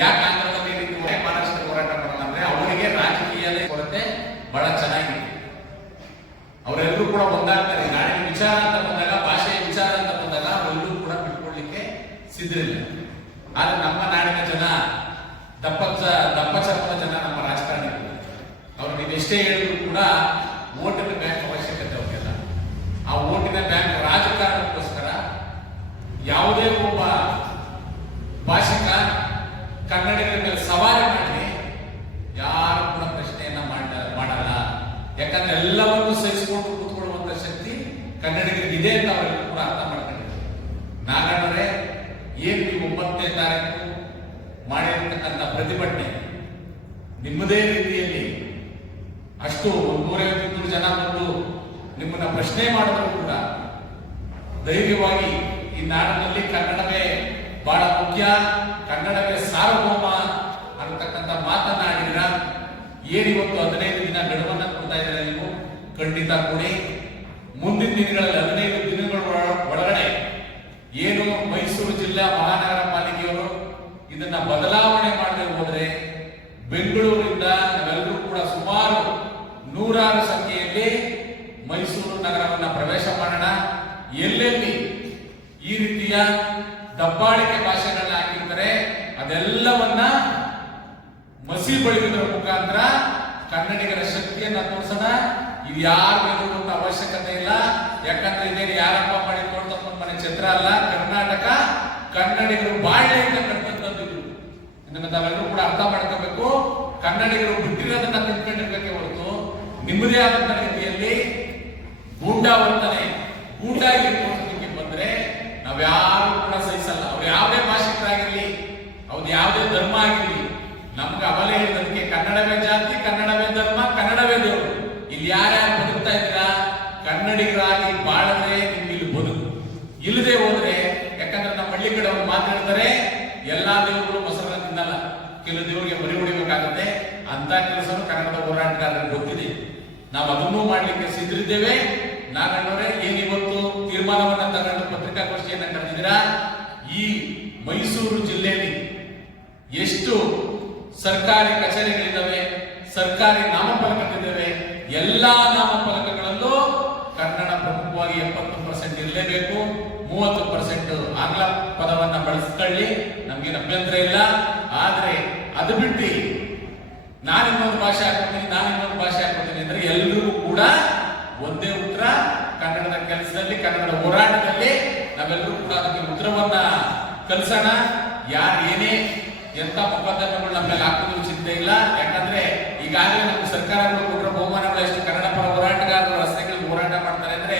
ಯಾಕೆ ಆಂಧ್ರದಲ್ಲಿ ಈ ರೀತಿ ಮಹಾರಾಷ್ಟ್ರ ಹೋರಾಟ ಮಾಡೋಣ ಅಂದ್ರೆ ಅವರಿಗೆ ರಾಜಕೀಯದ ಕೊರತೆ ಬಹಳ ಚೆನ್ನಾಗಿದೆ. ಅವರೆಲ್ಲರೂ ಕೂಡ ಒಂದಾಗ್ತಾರೆ. ನಾಡಿನ ವಿಚಾರ ಅಂತ ಬಂದಾಗ, ಭಾಷೆಯ ವಿಚಾರ ಅಂತ ಬಂದಾಗ ಅವರೆಲ್ಲರೂ ಕೂಡ ಬಿಟ್ಕೊಡ್ಲಿಕ್ಕೆ ಸಿದ್ಧರಿಲ್ಲ. ಆದ್ರೆ ನಮ್ಮ ನಾಡಿನ ಜನ ದಪ್ಪ ಚರ್ಮದ ಜನ, ನಮ್ಮ ರಾಜಕಾರಣಿಗಳು, ಅವ್ರು ನೀವು ಎಷ್ಟೇ ಹೇಳಿದ್ರು ಕೂಡ ಓಟಿನ ಬ್ಯಾಂಕ್ ಅವಶ್ಯಕತೆ ಅವ್ರಿಗೆಲ್ಲ. ಆ ಓಟಿನ ಬ್ಯಾಂಕ್ ರಾಜಕಾರಣಕ್ಕೋಸ್ಕರ ಯಾವುದೇ ಒಬ್ಬ ಭಾಷಿಕ ಕನ್ನಡಿಗರ ಮೇಲೆ ಸವಾರಿ ಮಾಡಿ ಯಾರು ಕೂಡ ಪ್ರಶ್ನೆಯನ್ನ ಮಾಡಲ್ಲ. ಯಾಕಂದ್ರೆ ಎಲ್ಲವನ್ನೂ ಸಹಿಸಿಕೊಂಡು ಕೂತ್ಕೊಳ್ಳುವಂತ ಶಕ್ತಿ ಕನ್ನಡಿಗರಿಗೆ ಇದೆ ಅಂತ ಅವರೆಲ್ಲ ಕೂಡ ಅರ್ಥ ಮಾಡ್ಕೊಂಡಿದ್ದಾರೆ. ನಾಗಣ್ಣವರೇ, ಏನ್ ನೀವು 9ನೇ ತಾರೀಕು ಮಾಡಿರ್ತಕ್ಕಂಥ ಪ್ರತಿಭಟನೆ ನಿಮ್ಮದೇ ರೀತಿಯಲ್ಲಿ ಅಷ್ಟು 150 ಜನ ಬಂದು ನಿಮ್ಮನ್ನ ಪ್ರಶ್ನೆ ಮಾಡಿದ್ರು ಕೂಡ ಧೈರ್ಯವಾಗಿ ಈ ನಾಡಿನಲ್ಲಿ ಕನ್ನಡವೇ ಬಹಳ ಮುಖ್ಯ, ಕನ್ನಡವೇ ಸಾರ್ವಭೌಮ ಅನ್ನತಕ್ಕಂಥ ಮಾತನಾಡಿದ್ರ. ಏನಿವತ್ತು 15 ದಿನ ಗಡುವನ್ನ ಕೊಡ್ತಾ ಇದ್ದಾರೆ, ನೀವು ಖಂಡಿತ ಕೊಡಿ. ಮುಂದಿನ ದಿನಗಳಲ್ಲಿ 15 ದಿನಗಳ ಒಳಗಡೆ ಏನು ಮೈಸೂರು ಜಿಲ್ಲಾ ಮಹಾನಗರ ಪಾಲಿಕೆಯವರು ಇದನ್ನ ಬದಲಾವಣೆ ಮಾಡದೆ ಹೋದ್ರೆ ಬೆಂಗಳೂರಿಂದ ನಾವೆಲ್ಲರೂ ಕೂಡ ಸುಮಾರು 100 ಸಂಖ್ಯೆಯಲ್ಲಿ ಮೈಸೂರು ನಗರವನ್ನ ಪ್ರವೇಶ ಮಾಡೋಣ. ಎಲ್ಲೆಲ್ಲಿ ಈ ರೀತಿಯ ದಬ್ಬಾಳಿಕೆ ಭಾಷೆಗಳನ್ನ ಹಾಕಿರ್ತಾರೆ ಅದೆಲ್ಲವನ್ನ ಮಸಿ ಬಳಿಯುವುದರ ಮುಖಾಂತರ ಕನ್ನಡಿಗರ ಶಕ್ತಿಯನ್ನ ತೋರಿಸೋಣ. ಇದು ಯಾರು ಬೇಕು ಅವಶ್ಯಕತೆ ಇಲ್ಲ. ಯಾಕಂದ್ರೆ ಇದೇನು ಯಾರಪ್ಪ ಮಾಡಿ ತೋಡ್ತಪ್ಪ ಮನೆ ಚಿತ್ರ ಅಲ್ಲ. ಕರ್ನಾಟಕ ಕನ್ನಡಿಗರು ಬಾಳ್ಳೆಯಿಂದ ಕಟ್ಕೊಂಡದ್ದು. ಇದನ್ನ ನಾವೆಲ್ಲರೂ ಕೂಡ ಅರ್ಥ ಮಾಡ್ಕೋಬೇಕು. ಕನ್ನಡಿಗರು ಬಿಟ್ಟಿರೋದನ್ನ ಕಟ್ಕೊಂಡಿರ್ಬೇಕೆ ಹೊರತು ನಿಮ್ಮದೇ ಆದಂತ ರೀತಿಯಲ್ಲಿ ಗೂಂಡಾವರ್ತನೆ ಗೂಂಡಾಗಿ ತೋರಿಸಲಿಕ್ಕೆ ಬಂದ್ರೆ ನಾವ್ಯಾರು ಕೂಡ ಸಹಿಸಲ್ಲ. ಅವ್ರು ಯಾವುದೇ ಭಾಷಿಕರಾಗಿರ್ಲಿ, ಅವ್ರು ಯಾವುದೇ ಧರ್ಮ ಆಗಿರ್ಲಿ, ನಮ್ಗೆ ಅವಲೇ ಹೇಳಿದಕ್ಕೆ ಕನ್ನಡವೇ ಜಾತಿ, ಕನ್ನಡವೇ ಧರ್ಮ, ಕನ್ನಡವೇ ದೇವರು. ಇಲ್ಲಿ ಯಾರ್ಯಾರು ಬದುಕ್ತಾ ಇದ್ದೀರಾ ಕನ್ನಡಿಗರಾಗಿ ಬಾಳದ್ರೆ ನಿಮ್ಗೆ ಇಲ್ಲಿ ಬದುಕು. ಇಲ್ಲದೆ ಹೋದ್ರೆ, ಯಾಕಂದ್ರೆ ನಮ್ಮ ಹಳ್ಳಿ ಕಡೆ ಅವ್ರು ಮಾತಾಡ್ತಾರೆ, ಎಲ್ಲಾ ದೇವರುಗಳು ಮೊಸರನ್ನ ತಿನ್ನಲ್ಲ, ಕೆಲವು ದೇವರಿಗೆ ಬರಿ ಹೊಡಿಬೇಕಾಗುತ್ತೆ. ಅಂತ ಕೆಲಸನು ಕನ್ನಡದ ಹೋರಾಟಗಾರರಿಗೆ ಗೊತ್ತಿದೆ. ನಾವು ಅದನ್ನೂ ಮಾಡ್ಲಿಕ್ಕೆ ಸಿದ್ಧರಿದ್ದೇವೆ. ನಾಗಣ್ಣವರೇ, ಏನಿವತ್ತು ತೀರ್ಮಾನವನ್ನ ತಗೊಂಡು ಪತ್ರಿಕಾಗೋಷ್ಠಿಯನ್ನ ಕರೆದಿದ್ದೀರಾ? ಈ ಮೈಸೂರು ಜಿಲ್ಲೆಯಲ್ಲಿ ಎಷ್ಟು ಸರ್ಕಾರಿ ಕಚೇರಿಗಳಿದ್ದಾವೆ, ಸರ್ಕಾರಿ ನಾಮಫಲಕಗಳಿದ್ದಾವೆ, ಎಲ್ಲಾ ನಾಮಫಲಕಗಳಲ್ಲೂ ಕನ್ನಡ ಪ್ರಮುಖವಾಗಿ 70% ಇರಲೇಬೇಕು. 30% ಆಂಗ್ಲ ಪದವನ್ನ ಬಳಸ್ಕೊಳ್ಳಿ, ನಮ್ಗೇನು ಅಭ್ಯಂತರ ಇಲ್ಲ. ಆದ್ರೆ ಅದು ಬಿಟ್ಟು ನಾನಿನ್ನೊಂದು ಭಾಷೆ ಹಾಕ್ಕೊತೀನಿ, ನಾನಿನ್ನೊಂದು ಭಾಷೆ ಹಾಕ್ಕೊತೀನಿ ಅಂದ್ರೆ ಎಲ್ಲರಿಗೂ ಕೂಡ ಒಂದೇ ಉತ್ತರ. ಕನ್ನಡದ ಕೆಲಸದಲ್ಲಿ, ಕನ್ನಡದ ಹೋರಾಟದಲ್ಲಿ ನಾವೆಲ್ಲರೂ ಕೂಡ ಅದಕ್ಕೆ ಉತ್ತರವನ್ನ ಕಲಿಸೋಣ. ಯಾರು ಏನೇ ಎಂತ ಮೊಕದ್ದಮೆಗಳು ನಮ್ಮ ಮೇಲೆ ಹಾಕೋದು ಚಿಂತೆ ಇಲ್ಲ. ಯಾಕಂದ್ರೆ ಈಗಾಗಲೇ ನಮ್ಮ ಸರ್ಕಾರಗಳು ಕೊಟ್ಟರೆ ಬಹುಮಾನಗಳು ಎಷ್ಟು ಕನ್ನಡ ಪರ ಹೋರಾಟಗಾರರು ರಸ್ತೆಗಳಲ್ಲಿ ಹೋರಾಟ ಮಾಡ್ತಾರೆ ಅಂದ್ರೆ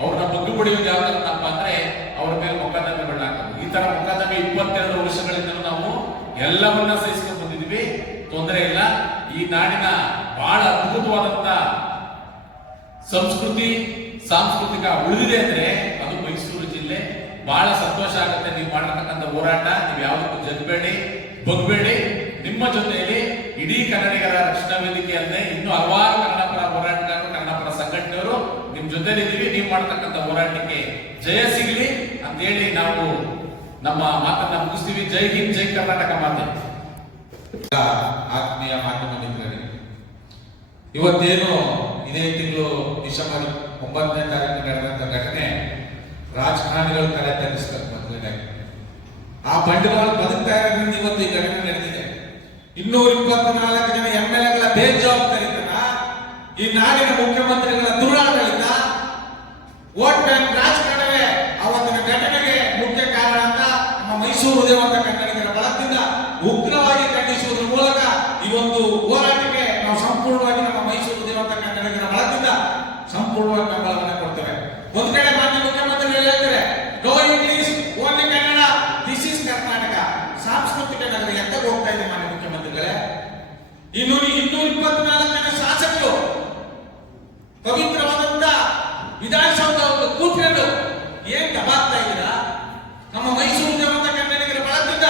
ಅವ್ರನ್ನ ಬಗ್ಗು ಬಡಿಯೋದು ಯಾವ್ದಪ್ಪ ಅಂದ್ರೆ ಅವ್ರ ಮೇಲೆ ಮೊಕದ್ದಮೆಗಳು ಹಾಕೋದು. ಈ ತರ ಮೊಕದ್ದಮೆ 22 ವರ್ಷಗಳಿಂದ ನಾವು ಎಲ್ಲವನ್ನ ಸಹಿಸ್ಕೊಂಡು ಬಂದಿದ್ವಿ, ತೊಂದರೆ ಇಲ್ಲ. ಈ ನಾಡಿನ ಬಹಳ ಅದ್ಭುತವಾದಂತ ಸಂಸ್ಕೃತಿ ಸಾಂಸ್ಕೃತಿಕ ಉಳಿದಿದೆ ಅಂದ್ರೆ ಅದು ಮೈಸೂರು ಜಿಲ್ಲೆ. ಬಹಳ ಸಂತೋಷ ಆಗುತ್ತೆ ನೀವು ಮಾಡತಕ್ಕಂಥ ಹೋರಾಟ. ನೀವು ಯಾವುದಕ್ಕೂ ಜಗ್ಬೇಡಿ, ಬಗ್ಬೇಡಿ. ನಿಮ್ಮ ಜೊತೆಯಲ್ಲಿ ಇಡೀ ಕನ್ನಡಿಗರ ರಕ್ಷಣಾ ವೇದಿಕೆ ಅಲ್ಲದೆ ಇನ್ನೂ ಹಲವಾರು ಕನ್ನಡ ಪರ ಹೋರಾಟಗಾರರು, ಕನ್ನಡ ಪರ ಸಂಘಟನೆಯವರು ನಿಮ್ ಜೊತೆಲಿ ಇದ್ದೀವಿ. ನೀವು ಮಾಡತಕ್ಕಂಥ ಹೋರಾಟಕ್ಕೆ ಜಯ ಸಿಗಲಿ ಅಂತ ಹೇಳಿ ನಾವು ನಮ್ಮ ಮಾತನ್ನ ಮುಗಿಸ್ತೀವಿ. ಜೈ ಹಿಂದ್, ಜೈ ಕರ್ನಾಟಕ. ಮಾತೆ ಆತ್ಮೀಯ ಮಾಧ್ಯಮ ಮಿತ್ರರೇ, ಇವತ್ತೇನು ಇದೇ ತಿಂಗಳು ಡಿಸೆಂಬರ್ 9ನೇ ತಾರೀಕು ನಡೆದಂತ ಘಟನೆ ರಾಜಕಾರಣಿಗಳು ತಲೆ ತಗ್ಗಿಸ್ತಾರೆ. ಆ ಬಂಡವಾಳ ಬದುಕ್ತಾ ಇರೋದ್ರಿಂದ ಇವತ್ತು ಈ ಘಟನೆ ನಡೆದಿದೆ. 224 ಜನ MLAಗಳ ಬೇಜವಾಬ್ದಾರಿತನ, ಈ ನಾಡಿನ ಮುಖ್ಯಮಂತ್ರಿಗಳ ದುರಾಡಳಿತ, ವೋಟ್ ಬ್ಯಾಂಕ್ ರಾಜಕಾರಣವೇ ಅವತ್ತಿನ ಘಟನೆಗೆ ಮುಖ್ಯ ಕಾರಣ ಅಂತ ನಮ್ಮ ಮೈಸೂರು ಉದಯವಂತ ಕನ್ನಡಿಗರ ಬಳಗದಿಂದ ಉಗ್ರವಾಗಿ ಖಂಡಿಸುವುದರ ಮೂಲಕ ಈ ಒಂದು ಹೋರಾಟಕ್ಕೆ ನಾವು ಸಂಪೂರ್ಣವಾಗಿ ನಮ್ಮ ಮೈಸೂರು ಉದಯವಂತ ಕನ್ನಡಿಗರ ಬಳಗದಿಂದ ಸಂಪೂರ್ಣವಾಗಿ ಬೆಂಬಲವನ್ನು ಕೊಡ್ತೇವೆ. ಒಂದು ಕಡೆ ಮಾನ್ಯ ಮುಖ್ಯಮಂತ್ರಿಗಳು ಹೇಳ್ತಾರೆ, no English, only Kannada, this is Karnataka. ಸಾಂಸ್ಕೃತಿಕ ನಗರ ಎಂತ ಹೋಗ್ತಾ ಇದೆ ಮಾನ್ಯ ಮುಖ್ಯಮಂತ್ರಿಗಳೇ? 224 ಜನ ಶಾಸಕರು ಪವಿತ್ರವಾದಂತ ವಿಧಾನಸೌಧ ಕೂತ್ಕೊಂಡು ಏನ್ ದಬಾಗ್ತಾ ಇದ್ದೀರಾ? ನಮ್ಮ ಮೈಸೂರು ಉದಯವಂತ ಕನ್ನಡಿಗರ ಬಳಗದಿಂದ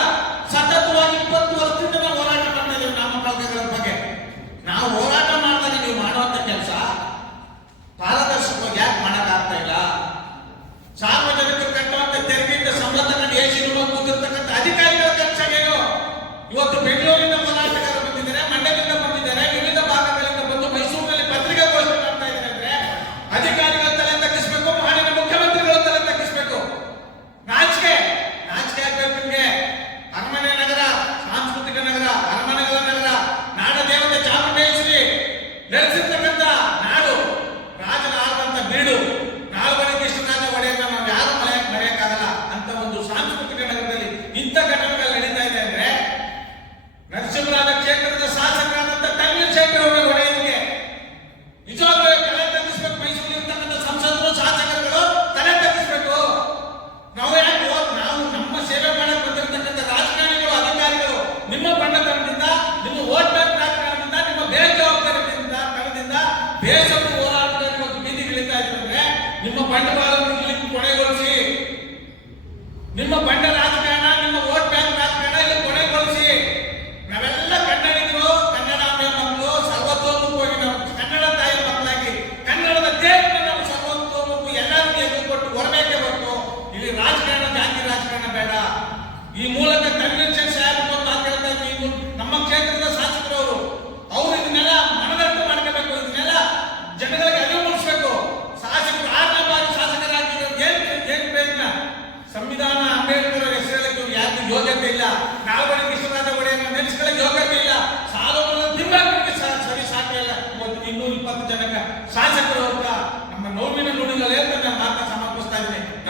ಸತತವಾಗಿ 20 ವರ್ಷದಿಂದ ನಾವು ಹೋರಾಟ ಮಾಡ್ತಾ ಇದ್ದೀವಿ ನಾಮಫಲಕಗಳ ಬಗ್ಗೆ. ನಾವು ಹೋರಾಟ ಮಾಡಿದಾಗ ನೀವು ಮಾಡುವಂತ ಕೆಲಸ ಪಾರದರ್ಶಕವಾಗಿ ಯಾಕೆ ಮಾಡಕ್ಕಾಗ್ತಾ ಇಲ್ಲ? ಸಾರ್ವಜನಿಕರು ಕಟ್ಟುವಂತ ತೆರಿಗೆಯಿಂದ ಸಂಬಳ ತಗೊಂಡು ಏಸಿ ರೂಪಾಯಿ ಕೂತಿರ್ತಕ್ಕಂಥ ಅಧಿಕಾರಿಗಳ ಕೆಲಸ ಏನು? ಇವತ್ತು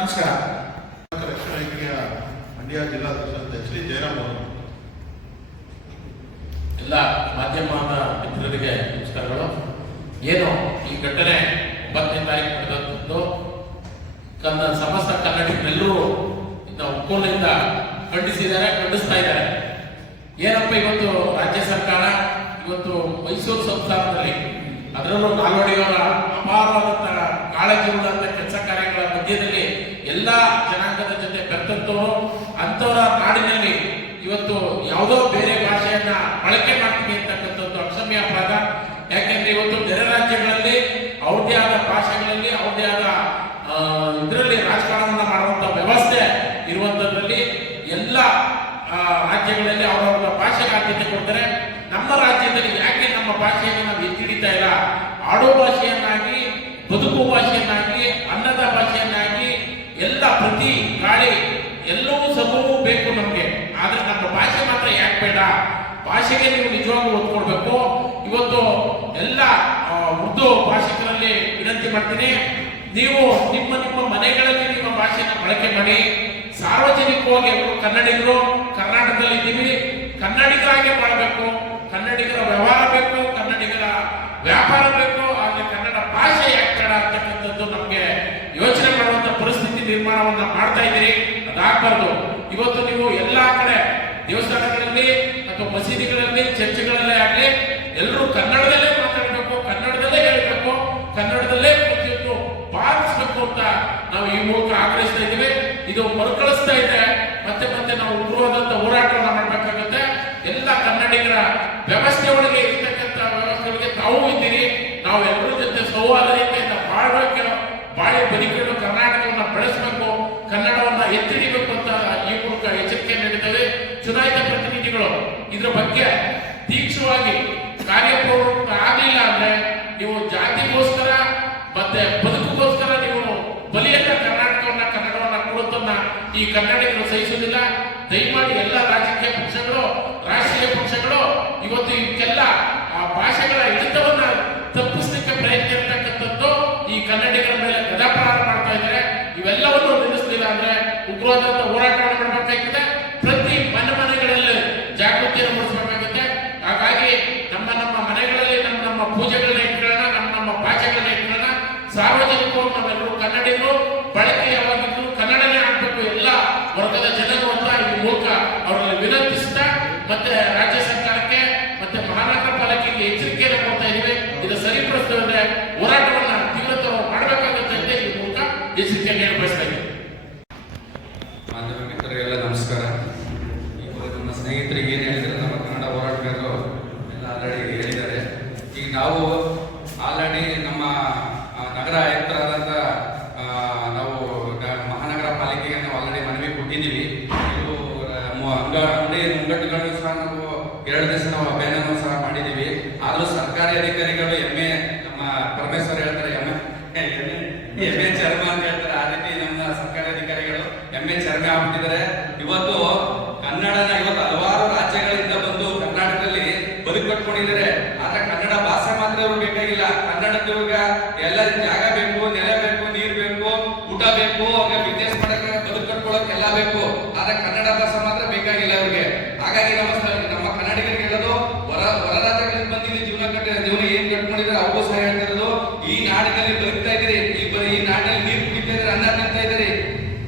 ನಮಸ್ಕಾರ. ರಕ್ಷಣಾ ವೇದಿಕೆಯ ಮಂಡ್ಯ ಜಿಲ್ಲಾಧ್ಯಕ್ಷ ಎಚ್ ಡಿ ಜಯರಾಮ್ ಅವರು. ಎಲ್ಲ ಮಾಧ್ಯಮದ ಮಿತ್ರರಿಗೆ ನಮಸ್ಕಾರಗಳು. ಏನು ಈ ಘಟನೆ 9ನೇ ತಾರೀಕು ನಡೆದದ್ದು ಸಮಸ್ತ ಕನ್ನಡಿಗರೆಲ್ಲರೂ ಒಕ್ಕೊಲಿಂದ ಖಂಡಿಸ್ತಾ ಇದ್ದಾರೆ. ಏನಪ್ಪ ಇವತ್ತು ರಾಜ್ಯ ಸರ್ಕಾರ ಇವತ್ತು ಮೈಸೂರು ಸಂಸ್ಥಾನದಲ್ಲಿ ಅದರಲ್ಲೂ ನಾಲ್ವಡಿಯವರ ಅಪಾರವಾದಂತಹ ಕಾಳಜಿ ಉಳ್ಳಂತ ಕೆಲಸ ಕಾರ್ಯಗಳ ಮಧ್ಯದಲ್ಲಿ ಎಲ್ಲ ಜನಾಂಗದ ಜೊತೆ ಬೆರ್ತಂತವರು ಅಂತವರ ನಾಡಿನಲ್ಲಿ ಇವತ್ತು ಯಾವುದೋ ಬೇರೆ ಭಾಷೆಯನ್ನ ಬಳಕೆ ಮಾಡ್ತೀವಿ ಅಂತಕ್ಕಂಥದ್ದು ಅಕ್ಷಮ್ಯ ಅಪರಾಧ. ಯಾಕೆಂದ್ರೆ ಇವತ್ತು ಬೇರೆ ರಾಜ್ಯಗಳಲ್ಲಿ ಅವ್ರದೇ ಆದ ಭಾಷೆಗಳಲ್ಲಿ ಅವ್ರದೇ ಆದ ಇದರಲ್ಲಿ ರಾಜಕಾರಣವನ್ನ ಮಾಡುವಂತ ವ್ಯವಸ್ಥೆ ಇರುವಂತದ್ರಲ್ಲಿ ಎಲ್ಲ ರಾಜ್ಯಗಳಲ್ಲಿ ಅವರವರ ಭಾಷೆಗೆ ಆದ್ಯತೆ ಕೊಡ್ತಾರೆ. ನಮ್ಮ ರಾಜ್ಯದಲ್ಲಿ ಯಾಕೆ ನಮ್ಮ ಭಾಷೆಯನ್ನು ನಾವು ಎತ್ತಿ ಹಿಡಿತಾ ಇಲ್ಲ? ಆಡೋ ಭಾಷೆಯನ್ನಾಗಿ, ಬದುಕು ಭಾಷೆಯನ್ನಾಗಿ, ಅನ್ನದ ಭಾಷೆಯನ್ನಾಗಿ ಎಲ್ಲ ಪ್ರತಿ ಗಾಳಿ ಎಲ್ಲವೂ ಸರ್ವವೂ ಬೇಕು ನಮ್ಗೆ. ಆದ್ರೆ ನಮ್ಮ ಭಾಷೆ ಮಾತ್ರ ಯಾಕೆ ಬೇಡ? ಭಾಷೆಗೆ ನೀವು ನಿಜವಾಗ್ಲೂ ಒತ್ತು ಕೊಡ್ಬೇಕು. ಇವತ್ತು ಎಲ್ಲ ಉರ್ದು ಭಾಷಿಕರಲ್ಲಿ ವಿನಂತಿ ಮಾಡ್ತೀನಿ, ನೀವು ನಿಮ್ಮ ನಿಮ್ಮ ಮನೆಗಳಲ್ಲಿ ನಿಮ್ಮ ಭಾಷೆನ ಬಳಕೆ ಮಾಡಿ. ಸಾರ್ವಜನಿಕವಾಗಿ ಎಲ್ಲರೂ ಕನ್ನಡಿಗರು ಕರ್ನಾಟಕದಲ್ಲಿ ಇದ್ದೀವಿ, ಕನ್ನಡಿಗರಾಗೆ ಮಾಡಬೇಕು. ಕನ್ನಡಿಗರ ವ್ಯವಹಾರ ಬೇಕು, ಕನ್ನಡಿಗರ ವ್ಯಾಪಾರ ಬೇಕು. ಆದ್ರೆ ಕನ್ನಡ ಭಾಷೆ ಯಾಕೆ ಬೇಡ ಅಂತಕ್ಕಂಥದ್ದು ನಮ್ಗೆ ಯೋಚನೆ ಮಾಡುವಂತ ಪರಿಸ್ಥಿತಿ ನಿರ್ಮಾಣವನ್ನ ಮಾಡ್ತಾ ಇದ್ದೀರಿ. ಅದಾಗಬಾರ್ದು. ಇವತ್ತು ನೀವು ಎಲ್ಲಾ ಕಡೆ ದೇವಸ್ಥಾನಗಳಲ್ಲಿ ಅಥವಾ ಮಸೀದಿಗಳಲ್ಲಿ ಚರ್ಚ್ಗಳಲ್ಲೇ ಆಗಲಿ ಎಲ್ಲರೂ ಕನ್ನಡದಲ್ಲೇ ಮಾತಾಡಬೇಕು, ಕನ್ನಡದಲ್ಲೇ ಹೇಳಬೇಕು, ಕನ್ನಡದಲ್ಲೇ ಪ್ರತಿಯೊಂದು ಪಾಲಿಸಬೇಕು ಅಂತ ನಾವು ಈ ಮೂಲಕ ಆಗ್ರಹಿಸ್ತಾ ಇದ್ದೀವಿ. ಇದು ಮರುಕಳಿಸ್ತಾ ಇದೆ. ಮತ್ತೆ ಮತ್ತೆ ನಾವು ಉಗ್ರವಾದಂತ ಹೋರಾಟವನ್ನು ಮಾಡಬೇಕಾಗುತ್ತೆ. ಎಲ್ಲ ಕನ್ನಡಿಗರ ವ್ಯವಸ್ಥೆ ಒಳಗೆ ಇರ್ತಕ್ಕಂಥ ವ್ಯವಸ್ಥೆಗಳಿಗೆ ತಾವು ಇದ್ದೀರಿ. ನಾವು ಎಲ್ಲರ ಜೊತೆ ಸೌಹಾರ್ದತೆಯಿಂದ ಬಾಳೆ ಬದುಕಿಕೊಂಡು ಕರ್ನಾಟಕವನ್ನು ಬೆಳೆಸಬೇಕು, ಕನ್ನಡವನ್ನ ಎತ್ತಿಡಿಬೇಕು ಅಂತ ಈ ಮೂಲಕ ಎಚ್ಚರಿಕೆ ನೀಡಿದ್ದೇವೆ. ಚುನಾಯಿತ ಪ್ರತಿನಿಧಿಗಳು ಇದ್ರ ಬಗ್ಗೆ ತೀಕ್ಷ್ಣವಾಗಿ ಕಾರ್ಯಪ್ರವೃತ್ತ ಆಗಲಿಲ್ಲ ಅಂದ್ರೆ ನೀವು ಜಾತಿಗೋಸ್ಕರ ಮತ್ತೆ ಬದುಕಿಗೋಸ್ಕರ ನೀವು ಬಲಿಯನ್ನ ಕನ್ನಡವನ್ನ ಕೊಡುತ್ತನ್ನ ಈ ಕನ್ನಡಿಗರು ಸಹಿಸುವುದಿಲ್ಲ. ದಯಮಾಡಿ ಎಲ್ಲ ರಾಜಕೀಯ ಪಕ್ಷಗಳು, ರಾಷ್ಟ್ರೀಯ ಪಕ್ಷಗಳು ಇವತ್ತು ಇದಕ್ಕೆಲ್ಲ ಆ ಭಾಷೆಗಳ ಹಿಡಿತವನ್ನ ತಪ್ಪಿಸಲಿಕ್ಕೆ ಪ್ರಯತ್ನ ಇರ್ತಕ್ಕಂಥದ್ದು ಈ ಕನ್ನಡಿಗರ ಮೇಲೆ ಗದಾಪ್ರಹಾರ ಮಾಡ್ತಾ ಇದ್ದಾರೆ. ಇವೆಲ್ಲವನ್ನು ನಿಲ್ಲಿಸಲಿಲ್ಲ ಅಂದ್ರೆ ಉಗ್ರವಾದಂತ ಹೋರಾಟವನ್ನು ಮಾಡಬೇಕಾಗಿದೆ. ಪ್ರತಿ ಮನೆಗಳಲ್ಲಿ ಜಾಗೃತಿಯನ್ನು ಮೂಡಿಸಬೇಕಾಗುತ್ತೆ. ಹಾಗಾಗಿ ನಮ್ಮ ಮನೆಗಳಲ್ಲಿ ನಮ್ಮ ಪೂಜೆಗಳನ್ನ ಇಟ್ಕೊಳ್ಳೋಣ, ನಮ್ಮ ಭಾಷೆಗಳನ್ನ ಇಟ್ಕೊಳ್ಳೋಣ. ಸಾರ್ವಜನಿಕರು ನಾವೆಲ್ಲರೂ ಕನ್ನಡಿಗರು, ಬಳಕೆ ಯಾವಾಗಿದ್ರು ಕನ್ನಡನೇ ಆಗ್ಬೇಕು ಎಲ್ಲ ವರ್ಗದ ಜನರು ಅಂತ ಈ ಮೂಲಕ ಅವರಲ್ಲಿ ವಿನಂತಿಸ್ತಾ ಮತ್ತೆ ರಾಜ್ಯ ಸರ್ಕಾರಕ್ಕೆ ಮತ್ತೆ ಮಹಾನಗರ ಪಾಲಿಕೆಗೆ ಎಚ್ಚರಿಕೆಯನ್ನು ಕೊಡ್ತಾ ಇದ್ದೀವಿ. ಇದು ಸರಿಪಡಿಸಿದ್ರೆ ಹೋರಾಟವನ್ನ ತೀವ್ರತರ ಮಾಡಬೇಕಾಗುತ್ತೆ ಅಂತ ಈ ಮೂಲಕ ಎಚ್ಚರಿಕೆಯನ್ನು ಬಯಸ್ತಾ ಇದ್ದೀವಿ. ಮಾಧ್ಯಮ ಮಿತ್ರರಿಗೆಲ್ಲ ನಮಸ್ಕಾರ. ಇವಾಗ ನಮ್ಮ ಸ್ನೇಹಿತರಿಗೆ ಏನು ಹೇಳಿದ್ರೆ ನಮ್ಮ ಕನ್ನಡ ಹೋರಾಟಗಾರರು ಎಲ್ಲ ಆಲ್ರೆಡಿ ಹೇಳಿದ್ದಾರೆ. ಈಗ ನಾವು ಆಲ್ರೆಡಿ ನಮ್ಮ ನಗರ ಆಯುಕ್ತರಾದಂಥ ನಾವು ಮಹಾನಗರ ಪಾಲಿಕೆಗೆ ನಾವು ಆಲ್ರೆಡಿ ಮನವಿ ಕೊಟ್ಟಿದ್ದೀವಿ. ಇದು ಅಂಗಡಿ ಮುಂಗಟ್ಟುಗಳನ್ನು ಸಹ ನಾವು 2 ದಿವಸ ನಾವು ಅಭಿಯಾನವನ್ನು ಸಹ ಮಾಡಿದ್ದೀವಿ. ಆದರೂ ಸರ್ಕಾರಿ ಅಧಿಕಾರಿಗಳು ನಮ್ಮ ಪರಮೇಶ್ವರ್ ಹೇಳ್ತಾರೆ ಎಮ್ಮೆ ಚರ್ಮ ಅಂತ ಹೇಳ್ತಾರೆ. ಆ ರೀತಿ ನಮ್ಮ ಸರ್ಕಾರಿ ಅಧಿಕಾರಿಗಳು ಎಮ್ಮೆ ಚರ್ಮ ಆಗ್ಬಿಟ್ಟಿದ್ದಾರೆ. ಇವತ್ತು ಕನ್ನಡನ ಇವತ್ತು ಹಲವಾರು ರಾಜ್ಯಗಳಿಂದ ಬಂದು ಕರ್ನಾಟಕದಲ್ಲಿ ಬದುಕಟ್ಕೊಂಡಿದ್ದಾರೆ. ಆದ್ರೆ ಕನ್ನಡ ಭಾಷೆ ಮಾತ್ರ ಅವ್ರಿಗೆ ಬೇಕಾಗಿಲ್ಲ. ಕನ್ನಡದವ್ರಿಗೆ ಎಲ್ಲ ಜಾಗ ಬೇಕು, ನೆಲೆ ಬೇಕು, ನೀರು ಬೇಕು, ಊಟ ಬೇಕು, ಅವ್ರಿಗೆ ಬಿಸ್ನೆಸ್ ಮಾಡಕ್ಕೆ ಬದುಕಟ್ಕೊಳ್ಳೋಕೆ ಎಲ್ಲ ಬೇಕು. ಆದ್ರೆ ಕನ್ನಡ ಭಾಷೆ ಮಾತ್ರ ಬೇಕಾಗಿಲ್ಲ ಅವ್ರಿಗೆ. ಹಾಗಾಗಿ ನಮ್ಮ ಕನ್ನಡಿಗರಿಗೆ ಹೇಳೋದು ಹೊರ ರಾಜ್ಯಗಳಿಂದ ಬಂದಿದೆ ಜೀವನ ಏನ್ ಕಟ್ಕೊಂಡಿದ್ದಾರೆ ಅವ್ರಿಗೂ ಸಹ ಹೇಳ್ತಿರೋದು, ಈ ನಾಡಿನಲ್ಲಿ ಬದುಕ್ತಾ ಇದ್ದೀರಿ, ಈ ನಾಡಿನಲ್ಲಿ ನೀರು ಕುಡಿತಾ ಇದ್ದೀರಿ, ಅನ್ನ ತಿಂತಾ ಇದ್ದೀರಿ.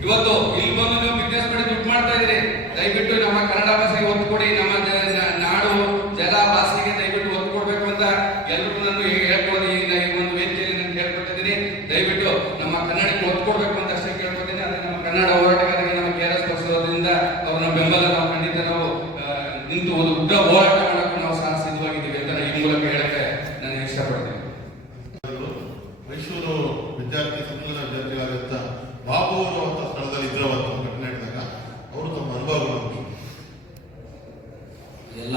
ಇವತ್ತು ಇಲ್ಲಿ ಬಂದು ನೀವು ಬಿಸ್ನೆಸ್ ಮಾಡಿ ದುಡ್ಡು ಮಾಡ್ತಾ ಇದ್ದೀರಿ. ದಯವಿಟ್ಟು ನಮ್ಮ ಕನ್ನಡ ಭಾಷೆಗೆ ಒತ್ತು ಕೊಡಿ. ನಮ್ಮ ನಾಡು ಜಲ ಭಾಷೆಗೆ ದಯವಿಟ್ಟು ಒತ್ತು ಕೊಡ್ಬೇಕು ಅಂತ ಎಲ್ಲರಿಗೂ ನಾನು ಹೇಳ್ಬೋದು. ಈಗ ಈ ಒಂದು ವೇದಿಕೆಯಲ್ಲಿ ನಾನು ಕೇಳ್ಕೊತಿದ್ದೀನಿ. ದಯವಿಟ್ಟು ನಮ್ಮ ಕನ್ನಡಕ್ಕೆ ಒತ್ತು ಕೊಡ್ಬೇಕು ಅಂತ ಅಷ್ಟೇ ಕೇಳ್ಕೊತೀನಿ. ಅದೇ ನಮ್ಮ ಕನ್ನಡ ಹೋರಾಟಗಾರರಿಗೆ ನಮ್ಮ KRS ಪಕ್ಷದಿಂದ ಅವ್ರನ್ನ ಬೆಂಬಲ ನಾವು ಖಂಡಿತ ನಾವು ನಿಂತು ಒಂದು ಉಗ್ರ ಹೋರಾಟ ಮಾಡಕ್ಕೆ ನಾವು ಸಹ ಸಿದ್ಧವಾಗಿದ್ದೀವಿ ಅಂತ ಈ ಮೂಲಕ ಹೇಳಕ್ಕೆ ನಾನು ಇಷ್ಟಪಡ್ತೀನಿ. ಮೈಸೂರು ವಿದ್ಯಾರ್ಥಿ ಸಂಘದ ವಿದ್ಯಾರ್ಥಿಗಳಾದಂಥ ಬಾಬು ಅವರು ಅಂತ ಸ್ಥಳದಲ್ಲಿ ಇದ್ರವತ್ತು ಘಟನೆ ನಡೆದಾಗ ಅವರು ತಮ್ಮ ಅನುಭವಗಳನ್ನು ಎಲ್ಲ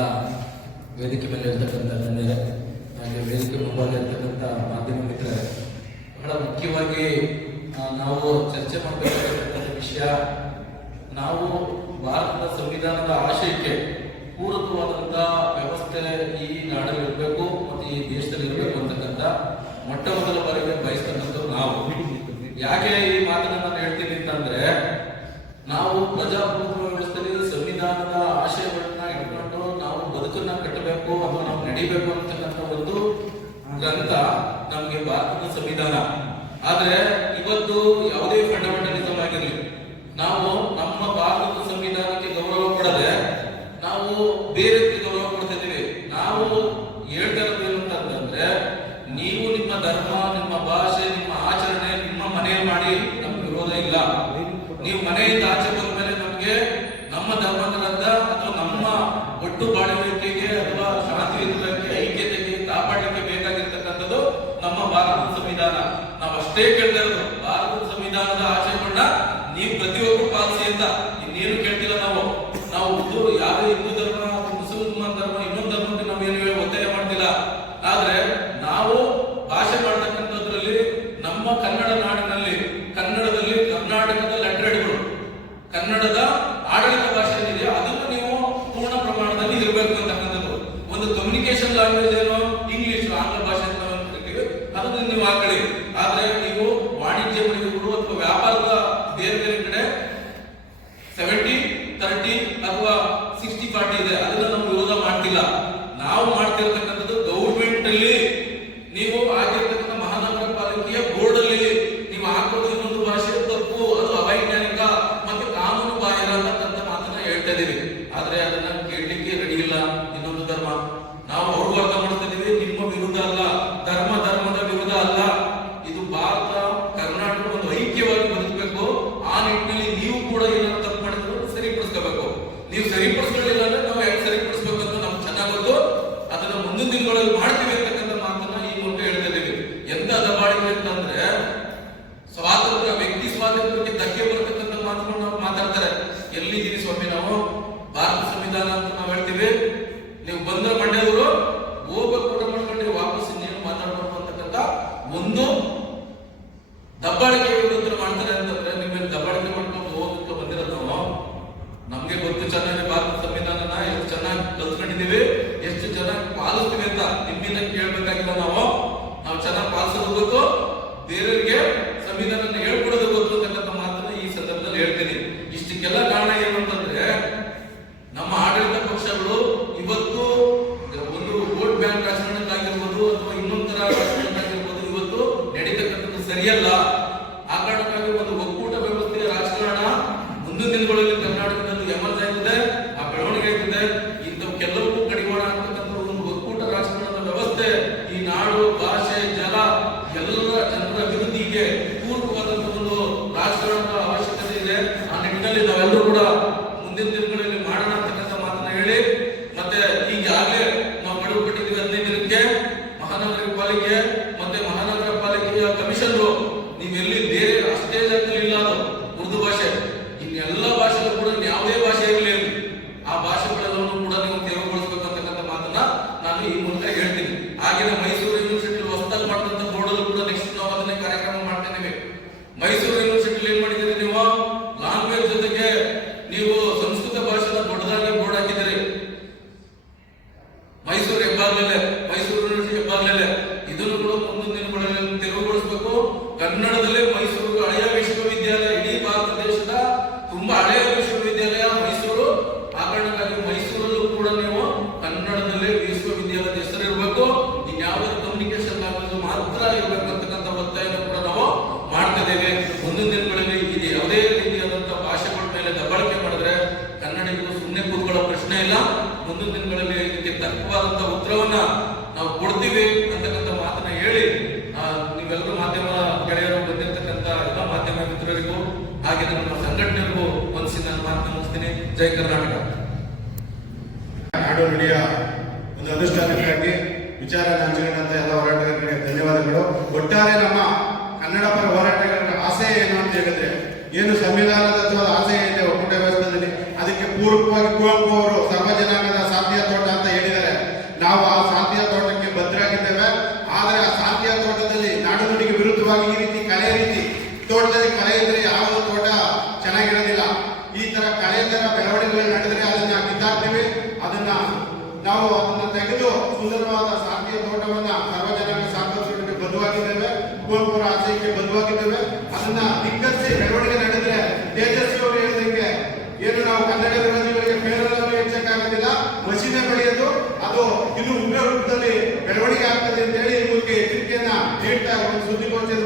ವೇದಿಕೆ ಮೇಲೆ ಇರ್ತಕ್ಕಂಥ ಗಣ್ಯರೇ, ಹಾಗೆ ವೇದಿಕೆ ಮುಂಭಾಗ ಇರ್ತಕ್ಕಂಥ ಮಾಧ್ಯಮ ಮಿತ್ರರೇ, ಬಹಳ ಮುಖ್ಯವಾಗಿ ನಾವು ಚರ್ಚೆ ಮಾಡಬೇಕಾಗಿರ್ತಕ್ಕಂಥ ವಿಷಯ, ನಾವು ಭಾರತದ ಸಂವಿಧಾನದ ಆಶಯಕ್ಕೆ ಪೂರಕವಾದಂಥ ವ್ಯವಸ್ಥೆ ಈ ನಾಡಲ್ಲಿ ಇರಬೇಕು ಮತ್ತು ಈ ದೇಶದಲ್ಲಿ ಇರಬೇಕು ಅಂತಕ್ಕಂಥ ಮೊಟ್ಟ ಮೊದಲ ಬಾರಿಗೆ ಬಯಸ್ತಕ್ಕಂಥದ್ದು ನಾವು. ಯಾಕೆ ಈ ಮಾತನ್ನು ನಾನು ಹೇಳ್ತೀನಿ ಅಂತ ಏನಂತಂದ್ರೆ, ನಾವು ಪ್ರಜಾಪ್ರಭುತ್ವ ವ್ಯವಸ್ಥೆಯಲ್ಲಿ ಸಂವಿಧಾನದ ಆಶಯಗಳನ್ನ ಇಟ್ಕೊಂಡು ನಾವು ಬದುಕನ್ನ ಕಟ್ಟಬೇಕು ಅಥವಾ ನಾವು ನಡಿಬೇಕು ಅಂತಕ್ಕಂಥ ಒಂದು ಗ್ರಂಥ ನಮ್ಗೆ ಭಾರತದ ಸಂವಿಧಾನ. ಆದ್ರೆ ಇವತ್ತು ಯಾವುದೇ ಫಂಡಮೆಂಟಲಿಸಂ ಆಗಿರಲಿ, ನಾವು ನಮ್ಮ ಭಾರತದ ಸಂವಿಧಾನಕ್ಕೆ ಗೌರವ ಕೊಡದೆ ನಾವು ಬೇರೆ ಗೌರವ ಕೊಡ್ತಾ ಇದೀವಿ. ನಾವು ಹೇಳ್ತಾ ಇರೋದು ಏನು ಅಂತಂದ್ರೆ, ನೀವು ನಿಮ್ಮ ಧರ್ಮ, ನಿಮ್ಮ ಭಾಷೆ, ನಿಮ್ಮ ಆಚರಣೆ ನಿಮ್ಮ ಮನೆಯಲ್ಲಿ ಮಾಡಿ ನಮ್ಗೆ ವಿರೋಧ ಇಲ್ಲ. ನೀವು ಮನೆಯಿಂದ ಆಚೆ ಬಂದ ಮೇಲೆ ನಮ್ಗೆ ನಮ್ಮ ಧರ್ಮಗಳಂತ ಅಥವಾ ನಮ್ಮ ಒಟ್ಟು ಬಾಳುವಿಕೆಗೆ ಅಥವಾ ಶಾಂತಿಯುತಕ್ಕೆ ಐಕ್ಯತೆಗೆ ಕಾಪಾಡಲಿಕ್ಕೆ ಬೇಕಾಗಿರ್ತಕ್ಕಂಥದ್ದು ನಮ್ಮ ಭಾರತದ ಸಂವಿಧಾನ. ನಾವು ಅಷ್ಟೇ ಕೇಳ್ತಾ ಇರೋದು, ಭಾರತದ ಸಂವಿಧಾನದ ಆಶಯಗಳನ್ನ ನೀವು ಪ್ರತಿಯೊಬ್ಬರು ಪಾಲಿಸಿ ಅಂತ. ಇನ್ನೇನು ಕೇಳ್ತಿಲ್ಲ ನಾವು. ಯಾವುದೇ ಹಿಂದೂ ಧರ್ಮ, ಮುಸಲ್ಮಾನ್ ಧರ್ಮ, ಇನ್ನೊಂದು ಧರ್ಮಕ್ಕೆ ನಾವೇನು ಒತ್ತಾಯ ಮಾಡ್ತಿಲ್ಲ. ಆದ್ರೆ ನಾವು ಭಾಷೆ ಮಾಡ್ತಕ್ಕಂಥದ್ರಲ್ಲಿ ನಮ್ಮ ಕನ್ನಡ ನಾಡಿನಲ್ಲಿ ಕನ್ನಡದಲ್ಲಿ ಕರ್ನಾಟಕದ ಲೆಟರ್ಗಳು, ಕನ್ನಡದ ಆಡಳಿತ ಭಾಷೆ ಏನಿದೆ ಅದನ್ನು ನೀವು ಪೂರ್ಣ ಪ್ರಮಾಣದಲ್ಲಿ ಇರಬೇಕು ಅಂತಕ್ಕಂಥದ್ದು. ಒಂದು ಕಮ್ಯುನಿಕೇಶನ್ ಲ್ಯಾಂಗ್ವೇಜ್ ಏನು ಇಂಗ್ಲಿಷ್, ಆಂಗ್ಲ ಭಾಷೆ ಅಂತ ಕರಿತೀವಿ, ಅದನ್ನು ನೀವು ಹಾಕೊಳ್ಳಿ. ಆದ್ರೆ ನೀವು ವಾಣಿಜ್ಯ ಮಳಿಗೆಗಳು ಅಥವಾ ವ್ಯಾಪಾರದ ಬೇರೆ ಬೇರೆ ಕಡೆ 70-30 ಅಥವಾ 60-40 ಇದೆ, ಅದನ್ನ ನಾವು ವಿರೋಧ ಮಾಡ್ತಿಲ್ಲ. ನಾವು ಮಾಡ್ತಿರ್ತಕ್ಕಂಥದ್ದು ಗೌರ್ಮೆಂಟ್ ಅಲ್ಲಿ ನೀವು ಆಗಿರ್ತಕ್ಕಂಥ ಮಹಾನಗರ ಪಾಲಿಕೆಯ ಬೋರ್ಡ್ ಅಲ್ಲಿ ನೀವು ಹಾಕೋದು ಇನ್ನೊಂದು ಭಾಷೆ ತಪ್ಪು, ಅದು ಅವೈಜ್ಞಾನಿಕ ಮತ್ತೆ ಕಾನೂನು ಬಾಹಿರ ಅಂತಕ್ಕಂಥ ಮಾತನ್ನ ಹೇಳ್ತಾ ಇದೀವಿ. ಆದ್ರೆ ಅದನ್ನ ಕೇಳಲಿಕ್ಕೆ ರೆಡಿ ಇಲ್ಲ ಇನ್ನೊಂದು ಧರ್ಮ. ನಾವು ಅವ್ರಿಗೂ ಅರ್ಥ ಮಾಡ್ತಾ ಇದೀವಿ, ನಿಮ್ಮ ವಿರುದ್ಧ ಅಲ್ಲ, ಧರ್ಮದ ವಿರುದ್ಧ ಅಲ್ಲ. ಇದು ಭಾರತ ಕರ್ನಾಟಕ ಒಂದು ಐಕ್ಯವಾಗಿ ಬದುಕಬೇಕು. ಆ ನಿಟ್ಟಿನಲ್ಲಿ ನೀವು ಕೂಡ ಏನಾದ್ರು ತಪ್ಪು ಮಾಡಿದ್ರು ಸರಿಪಡಿಸ್ಕೋಬೇಕು. ನೀವು ಸರಿಪಡಿಸ್ಕೊಳ್ಳಿಲ್ಲ ಅಂದ್ರೆ ನಾವು ಹೇಗೆ ಸರಿಪಡಿಸ್ಬೇಕು ಅಂತ ನಮ್ಗೆ ಚೆನ್ನಾಗಿ ಗೊತ್ತು. ಅದನ್ನ ಮುಂದಿನ ದಿನಗಳಲ್ಲಿ ಮಾಡ್ತೀವಿ ಅಂತಕ್ಕಂಥ ಮಾತನ್ನ ಈ ಮೂಲಕ ಹೇಳ್ತಾ ಇದೀವಿ. ಎಂತ ದಬ್ಬಾಳಿಕೆ ಅಂತಂದ್ರೆ, ಸ್ವಾತಂತ್ರ್ಯ, ವ್ಯಕ್ತಿ ಸ್ವಾತಂತ್ರ್ಯಕ್ಕೆ ಧಕ್ಕೆ ಬರ್ತಕ್ಕಂಥ ಮಾತುಗಳು ನಾವು ಮಾತಾಡ್ತಾರೆ. ಎಲ್ಲಿದ್ದೀರಿ ಸ್ವಾಮಿ, ನಾವು ಭಾರತ ಸಂವಿಧಾನ ಅಂತ ನಾವು ಹೇಳ್ತೀವಿ. ನೀವು ಬಂದ ಮಂಡ್ಯದವರು ಹೋಗ್ಬೇಕು, ಊಟ ಮಾಡ್ಕೊಂಡು ವಾಪಸ್ ಇನ್ನೇನು ಮಾತಾಡ್ಬೇಕು ಅಂತಕ್ಕಂಥ ಒಂದು ದಬ್ಬಾಳಿಕೆ ವಿರುದ್ಧ ಮಾಡ್ತಾರೆ ಅಂತಂದ್ರೆ, ನಿಮ್ಮಲ್ಲಿ ದಬ್ಬಾಳಿಕೆ ಮಾಡ್ಕೊಂಡು ಹೋಗಕ್ಕೆ ಬಂದಿರೋದು ನಾವು. ನಮ್ಗೆ ಗೊತ್ತು ಚೆನ್ನಾಗಿ ಭಾರತ ಸಂವಿಧಾನನ ಎಷ್ಟು ಚೆನ್ನಾಗಿ ಕಲ್ತ್ಕೊಂಡಿದೀವಿ, ಎಷ್ಟು ಚೆನ್ನಾಗಿ ಪಾಲಿಸ್ತೀವಿ ಅಂತ. ನಿಮ್ಮಿಂದ ಕೇಳ್ಬೇಕಾಗಿಲ್ಲ. ನಾವು ಚೆನ್ನಾಗಿ ಪಾಲಿಸೋದು ಗೊತ್ತು, ಬೇರೆಯವರಿಗೆ ಸಂವಿಧಾನ ಹೇಳ್ಕೊಡೋದು ಗೊತ್ತು ಅಂತಕ್ಕಂಥ ಮಾತನ್ನ ಈ ಸಂದರ್ಭದಲ್ಲಿ ಹೇಳ್ತೀನಿ. ಇಷ್ಟಕ್ಕೆಲ್ಲ ಕಾರಣ ಏನು ಅಂತಂದ್ರೆ, ನಮ್ಮ ಆಡಳಿತ ಪಕ್ಷಗಳು ಇವತ್ತು ಒಂದು ವೋಟ್ ಬ್ಯಾಂಕ್ ರಾಜಕಾರಣಕ್ಕಾಗಿರ್ಬೋದು ಅಥವಾ ಇನ್ನೊಂದರ ರಾಜಕಾರಣಕ್ಕಾಗಿರ್ಬೋದು ಇವತ್ತು ನಡೀತಕ್ಕಂಥದ್ದು ಸರಿಯಲ್ಲ. ಆ ಕಾರಣಕ್ಕಾಗಿ ಒಂದು ಒಕ್ಕೂಟ ವ್ಯವಸ್ಥೆಯ ರಾಜಕಾರಣ ಮುಂದಿನ ದಿನಗಳಲ್ಲಿ ಕರ್ನಾಟಕದಲ್ಲಿ ಎಮರ್ಜ್ ಆಗಿದೆ, ಆ ಬೆಳವಣಿಗೆ ಆಗಿದೆ. ಇಂಥವಕ್ಕೆಲ್ಲವೂ ಕಡಿವಾಣ ಆಗ್ತಕ್ಕಂಥ ಒಂದು ಒಕ್ಕೂಟ ರಾಜಕಾರಣದ ವ್ಯವಸ್ಥೆ ಈ ನಾಡು, ಭಾಷೆ, ಜಲ ಎಲ್ಲ ಜನರ ಅಭಿವೃದ್ಧಿಗೆ ಪೂರಕವಾದಂತಹ ಒಂದು ರಾಜಕಾರಣದ ಅವಶ್ಯಕತೆ ಇದೆ. ಆ ನಿಟ್ಟಿನಲ್ಲಿ ನಾವೆಲ್ಲರೂ ಕೂಡ ಮುಂದಿನ ದಿನಗಳಲ್ಲಿ ಮಾಡೋಣ ಅಂತಕ್ಕಂಥ ಮಾತನ್ನ ಹೇಳಿ, ಮತ್ತೆ ಈಗಾಗಲೇ ನಾವು ಗಡುವು ಕೊಟ್ಟಿದ್ದೀವಿ 15 ದಿನಕ್ಕೆ. ಮಹಾನಗರ ಪಾಲಿಕೆ ಮತ್ತೆ ಮಹಾನಗರ ಪಾಲಿಕೆಯ ಕಮಿಷನ್ ನೀವೆಲ್ಲಿ ಬೇರೆ ಅಷ್ಟೇ ಜಾಗದಲ್ಲಿ ಇಲ್ಲ, ಅದು ಉರ್ದು ಭಾಷೆ, ಇನ್ನೆಲ್ಲ ಭಾಷೆಗಳು ಕೂಡ ಯಾವುದೇ ಭಾಷೆ ಇರಲಿ ಆ ಭಾಷೆಗಳೆಲ್ಲವನ್ನೂ ಕೂಡ ನೀವು ತೆರವುಗೊಳಿಸಬೇಕು ಅಂತಕ್ಕಂಥ ಮಾತನ್ನ ನಾನು ಈ ಮೂಲಕ ಹೇಳ್ತೀನಿ. ಹಾಗೆಯೇ ಮೈಸೂರು ಯೂನಿವರ್ಸಿಟಿ ಹೊಸದಾಗಿ ಮಾಡಿದಂತ ಬೋರ್ಡಲ್ಲೂ ಕೂಡ ನೆಕ್ಸ್ಟ್ ನಾವು ಅದನ್ನೇ ಕಾರ್ಯಕ್ರಮ ಮಾಡ್ತಾ ಇದ್ದೀವಿ. ಮೈಸೂರು ಯೂನಿವರ್ಸಿಟಿ ಏನ್ ಮಾಡಿದ್ದೀರಿ, ನೀವು ಲ್ಯಾಂಗ್ವೇಜ್ ಜೊತೆಗೆ ನೀವು ಸಂಸ್ಕೃತ ಭಾಷೆನ ದೊಡ್ಡದಾಗಿ ಬೋರ್ಡ್ ಹಾಕಿದ್ದೀರಿ. ಮೈಸೂರು ಹೆಬ್ಬಾಗ್ಲಲ್ಲೇ, ಮೈಸೂರು ಯೂನಿವರ್ಸಿಟಿ ಹೆಬ್ಬಾಗ್ಲಲ್ಲೇ. ಇದನ್ನು ಕೂಡ ಮುಂದಿನ ದಿನಗಳಲ್ಲಿ ತೆರವುಗೊಳಿಸಬೇಕು. ಕನ್ನಡದಲ್ಲೇ ಮೈಸೂರು ಹಳೆಯ ವಿಶ್ವವಿದ್ಯಾಲಯ, ಇಡೀ ಭಾರತ ದೇಶದ ತುಂಬಾ ಹಳೆಯ ವಿಶ್ವವಿದ್ಯಾಲಯ ಮೈಸೂರು. ಆ ಕಾರಣಕ್ಕಾಗಿ ಮೈಸೂರಲ್ಲೂ ಕೂಡ ನೀವು ಕನ್ನಡದಲ್ಲೇ ವಿಶ್ವವಿದ್ಯಾಲಯದ ಹೆಸರು ಇರಬೇಕು. ಇನ್ಯಾವುದೇ ಕಮ್ಯುನಿಕೇಶನ್ ಲ್ಯಾಂಗ್ವೇಜ್ ಮಾತ್ರ ಇರಬೇಕು ಅಂತಕ್ಕಂಥ ಒತ್ತಾಯನ ಕೂಡ ನಾವು ಮಾಡ್ತಾ ಇದ್ದೇವೆ. ಮುಂದಿನ ದಿನಗಳಲ್ಲಿ ಇದು ಯಾವುದೇ ರೀತಿಯಾದಂತಹ ಭಾಷೆಗಳ ಮೇಲೆ ದಬ್ಬಾಳಿಕೆ ಮಾಡಿದ್ರೆ ಕನ್ನಡಿಗರು ಸುಮ್ಮನೆ ಕೂತ್ಕೊಳ್ಳೋ ಪ್ರಶ್ನೆ ಇಲ್ಲ. ಮುಂದಿನ ದಿನಗಳಲ್ಲಿ ಇದಕ್ಕೆ ತಕ್ಕವಾದಂತಹ ಉತ್ತರವನ್ನ ನಾವು ಕೊಡ್ತೀವಿ ಅಂತಕ್ಕಂಥ ಮಾತನ್ನ ಹೇಳಿ, ನೀವೆಲ್ಲರೂ ಮಾಧ್ಯಮ ಗೆಳೆಯರು ಬಂದಿರತಕ್ಕಂಥ ಎಲ್ಲ ಮಾಧ್ಯಮ ಮಿತ್ರರಿಗೂ ಹಾಗೆ ನಮ್ಮ ಸಂಘಟನೆಗೂ ಒಂದ್ಸಿ ನಾನು ಮಾತನ್ನ ಮುಗಿಸ್ತೀನಿ. ಜೈ ಕರ್ನಾಟಕ. ನಾಡು ನುಡಿಯ ಒಂದು ಅನುಷ್ಠಾನಕ್ಕಾಗಿ ವಿಚಾರ ಹಂಚಿಕೊಂಡಂತ ಎಲ್ಲ ಹೋರಾಟಗಾರರಿಗೆ ಧನ್ಯವಾದಗಳು. ಒಟ್ಟಾರೆ ನಮ್ಮ ಕನ್ನಡ ಪರ ಹೋರಾಟಗಾರರ ಆಸೆ ಏನು ಅಂತ ಹೇಳಿದ್ರೆ, ಏನು ಸಂವಿಧಾನದ ಆಸೆ ಇದೆ ಒಕ್ಕೂಟ ವ್ಯವಸ್ಥೆಯಲ್ಲಿ, ಅದಕ್ಕೆ ಪೂರಕವಾಗಿ ಕುವೆಂಪು ಅವರು ಸರ್ವಜನಾಂಗದ ಶಾಂತಿಯ ತೋಟ ಅಂತ ಹೇಳಿದ್ದಾರೆ. ನಾವು ಆ ಶಾಂತಿಯ ತೋಟಕ್ಕೆ ಬದ್ಧರಾಗಿದ್ದೇವೆ. ಆದರೆ ಆ ಶಾಂತಿಯ ತೋಟದಲ್ಲಿ ನಾಡು ನುಡಿಗೆ ವಿರುದ್ಧವಾಗಿ ಈ ರೀತಿ ಕಲೆ ರೀತಿ ತೋಟದಲ್ಲಿ ಕಲೆ ಇದ್ರೆ ಯಾವ ತೋಟ ಚೆನ್ನಾಗಿರೋದಿಲ್ಲ. ಈ ತರ ಕಲೆ ತರ ಬೆಳವಣಿಗೆಗಳು ನಡೆದರೆ ಅದನ್ನ ಕಿತ್ತಾಕ್ತೀವಿ. ನಾವು ಅದನ್ನ ತೆಗೆದು ಸುಂದರವಾದ ಶಾಂತಿಯ ತೋಟವನ್ನ ಸರ್ವಜನಾಂಗ ಶಾಂತಿ ಬದ್ಧವಾಗಿದ್ದೇವೆ. ಕುವೆಂಪು ಆಶಯಕ್ಕೆ ಬದ್ಧವಾಗಿದ್ದೇವೆ. ಅದನ್ನ ಧಿಕ್ಕರಿಸಿ ಬೆಳವಣಿಗೆ ನಡೆದರೆ ತೇಜಸ್ವಿ ಅವರು ಹೇಳಿದಂಗೆ ಏನು ನಾವು ಕನ್ನಡ ವಿರೋಧಿಗಳಿಗೆ ಬೇರೆಲ್ಲವೂ ಹೆಚ್ಚಕ್ಕಾಗೋದಿಲ್ಲ, ಮಸೀದೆ ಬೆಳೆಯೋದು ಅದು ಇನ್ನು ಉಗ್ರ ರೂಪದಲ್ಲಿ ಬೆಳವಣಿಗೆ ಆಗ್ತದೆ ಅಂತ ಹೇಳಿ ಇವ್ರಿಗೆ ಎಚ್ಚರಿಕೆಯನ್ನ ನೀಡ್ತಾ ಒಂದು ಸುದ್ದಿಗೋಷ್ಠಿಯ